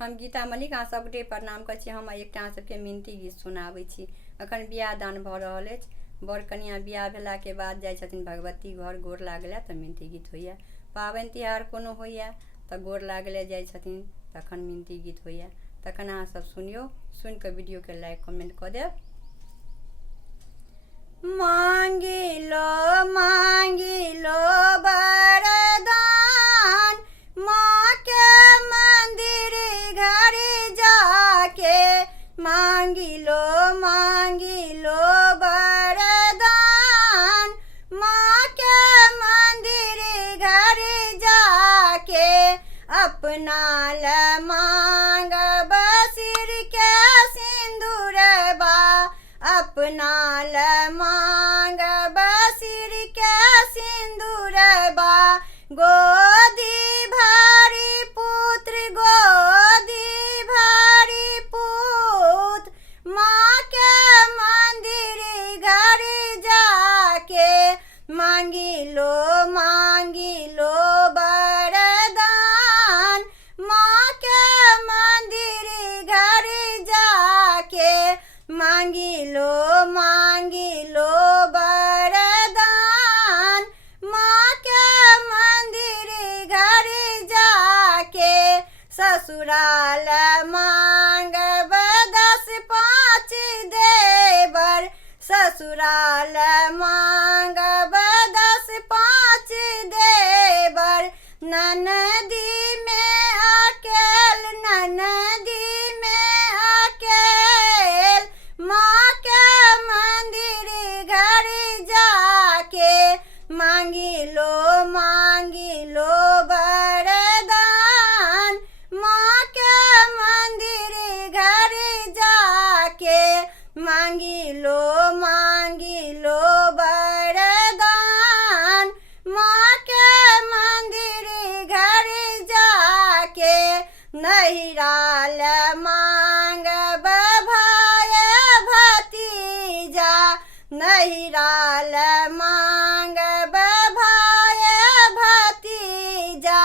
हम गीता मलिक अहाँ सबके प्रणाम करै छी। हम एकटा अहाँ सबके मिनती गीत सुनाबै छी। अखन बियाह दान भऽ रहल अछि। बर कनिया बियाह भेलाके बाद जाइ छथिन भगवती घर, गोर लागले तऽ मिनती गीत होइए। पाबनि तिहार कोनो होइए तऽ गोर लागले जाइ छथिन, तखन मिनती गीत होइए। तखन अहाँ सब सुनियौ, सुनि कऽ वीडियोके लाइक कमेंट कऽ देब। मांगी लो वरदान, माँ के मंदिर घर जाके मांगी लो वरदान, माँ के मंदिर घर जाके अपना ल मांगब सिर के सिंदूरबा, अपना ल मांगब सिर के सिंदूरबा। गोदी भरी पुत्र, गोदी भरी पुत्र, माँ के मंदिर घर जाके मांगी लो वरदान, माँ के मंदिर घर जाके मांगी लो वरदान, माँ के मंदिर घर जाके। ससुराल मांगब 10-5 देवर, ससुराल मांगब 10-5 देवर। ननदी में अकेल, ननदी में अकेल, माँ के मंदिर घर जाके मांगी लो वरदान, माँ के मंदिर घर जाके मांगी लो वरदान, माँ के मंदिर घर जाके। नहिराल मांगब भाय भतीजा, नहिराल मांगब भाय भतीजा।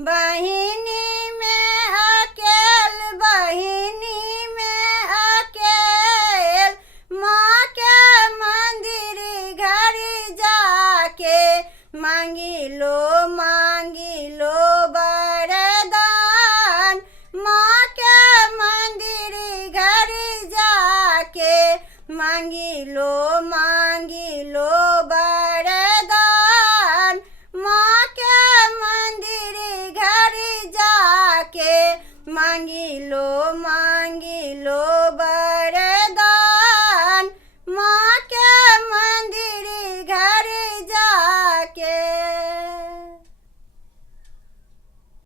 बहिनी में अकेल, बहिनी में अकेल, माँ के मंदिर घर जाके मांगी लो वरदान, माँ के मंदिर घर जाके मांगी लो वरदान, माँ के मंदिर घर जाके मांगी लो